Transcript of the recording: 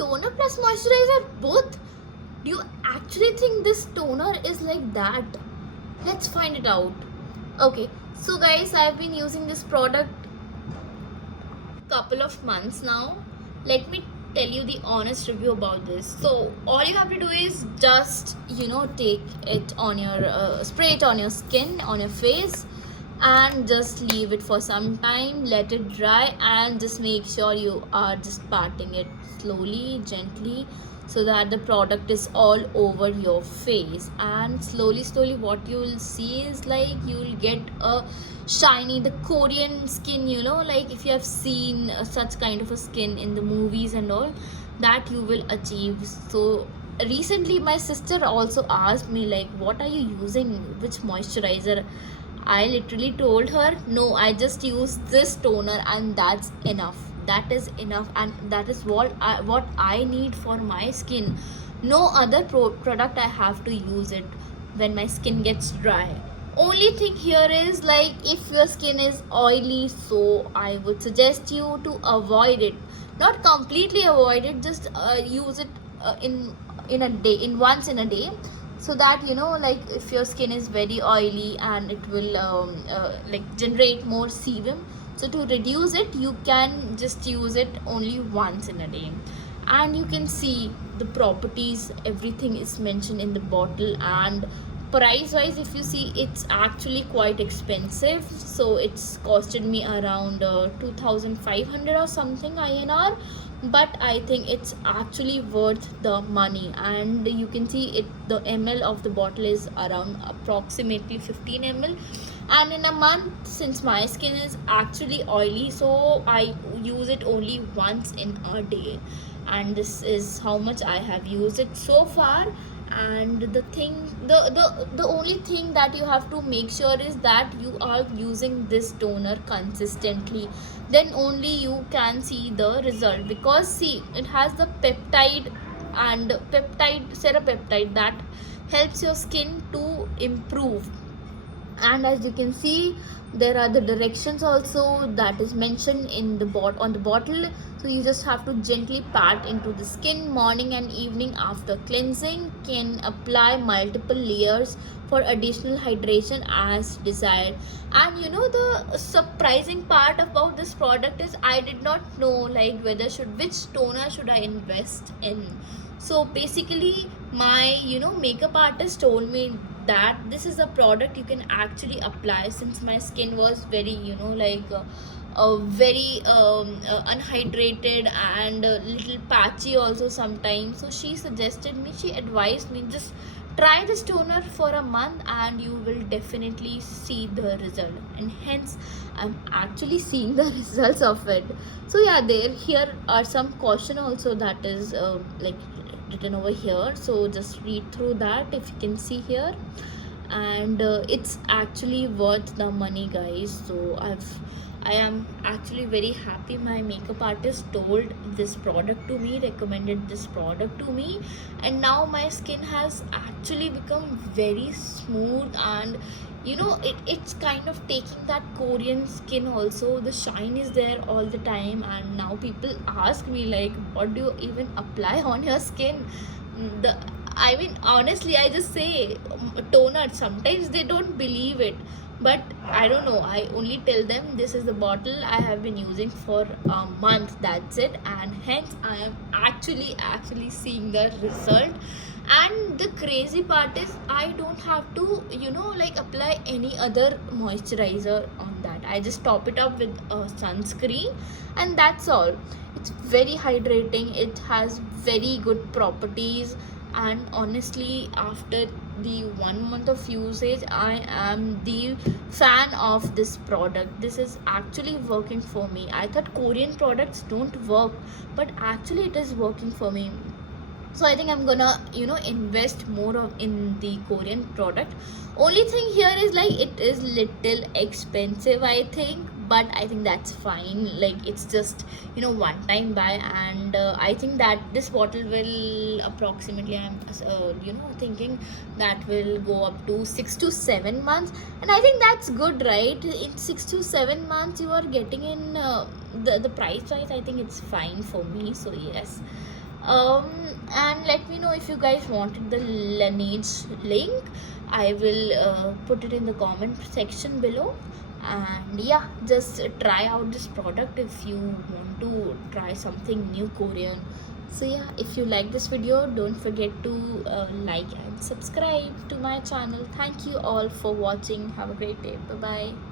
toner plus moisturizer both? Do you actually think this toner is like that? Let's find it out. Okay, so guys, I've been using this product couple of months now. Let me tell you the honest review about this. So all you have to do is just take it on your spray it on your skin, on your face, and just leave it for some time, let it dry, and just make sure you are just patting it slowly, gently, so that the product is all over your face. And slowly what you will see is like you will get a shiny, the Korean skin, like if you have seen such kind of a skin in the movies and all, that you will achieve. So recently my sister also asked me like, what are you using, which moisturizer? I literally told her, no, I just use this toner and that's enough. That is enough, and that is what I need for my skin. No other product I have to use it when my skin gets dry. Only thing here is like if your skin is oily, so I would suggest you to avoid it. Not completely avoid it, just use it in a day, in once in a day, so that like if your skin is very oily and it will like generate more sebum, so to reduce it you can just use it only once in a day. And you can see the properties, everything is mentioned in the bottle. And price wise, if you see, it's actually quite expensive. So it's costed me around 2500 or something INR, but I think it's actually worth the money. And you can see it, the ml of the bottle is around approximately 15 ml. And in a month, since my skin is actually oily, so I use it only once in a day, and this is how much I have used it so far. And the only thing that you have to make sure is that you are using this toner consistently, then only you can see the result. Because see, it has the peptide and serapeptide that helps your skin to improve. And as you can see, there are the directions also that is mentioned in the on the bottle. So you just have to gently pat into the skin morning and evening after cleansing. Can apply multiple layers for additional hydration as desired. And the surprising part about this product is I did not know like which toner should I invest in. So basically my makeup artist told me that this is a product you can actually apply, since my skin was very like very unhydrated and a little patchy also sometimes. So she advised me, just try this toner for a month and you will definitely see the result. And hence I'm actually seeing the results of it. So yeah, here are some caution also that is like written over here, so just read through that if you can see here. And it's actually worth the money, guys. So I am actually very happy my makeup artist told this product to me, recommended this product to me, and now my skin has actually become very smooth. And it's kind of taking that Korean skin also. The shine is there all the time, and now people ask me like, what do you even apply on your skin? I mean, honestly, I just say toner. Sometimes they don't believe it, but I don't know. I only tell them this is the bottle I have been using for a month. That's it, and hence I am actually seeing the result. And the crazy part is I don't have to like apply any other moisturizer on that. I just top it up with a sunscreen, and that's all. It's very hydrating, it has very good properties. And honestly, after the 1 month of usage, I am the fan of this product. This is actually working for me. I thought Korean products don't work, but actually it is working for me. So I think I'm gonna invest more in the Korean product. Only thing here is like it is little expensive, I think, but I think that's fine. Like it's just one time buy. And I think that this bottle will approximately, I'm thinking that will go up to 6 to 7 months. And I think that's good, right? In 6 to 7 months you are getting in the price wise, I think it's fine for me. So yes, um and let me know if you guys wanted the Laneige link. I will put it in the comment section below. And yeah, just try out this product if you want to try something new Korean. So yeah, if you like this video, don't forget to like and subscribe to my channel. Thank you all for watching. Have a great day. Bye bye.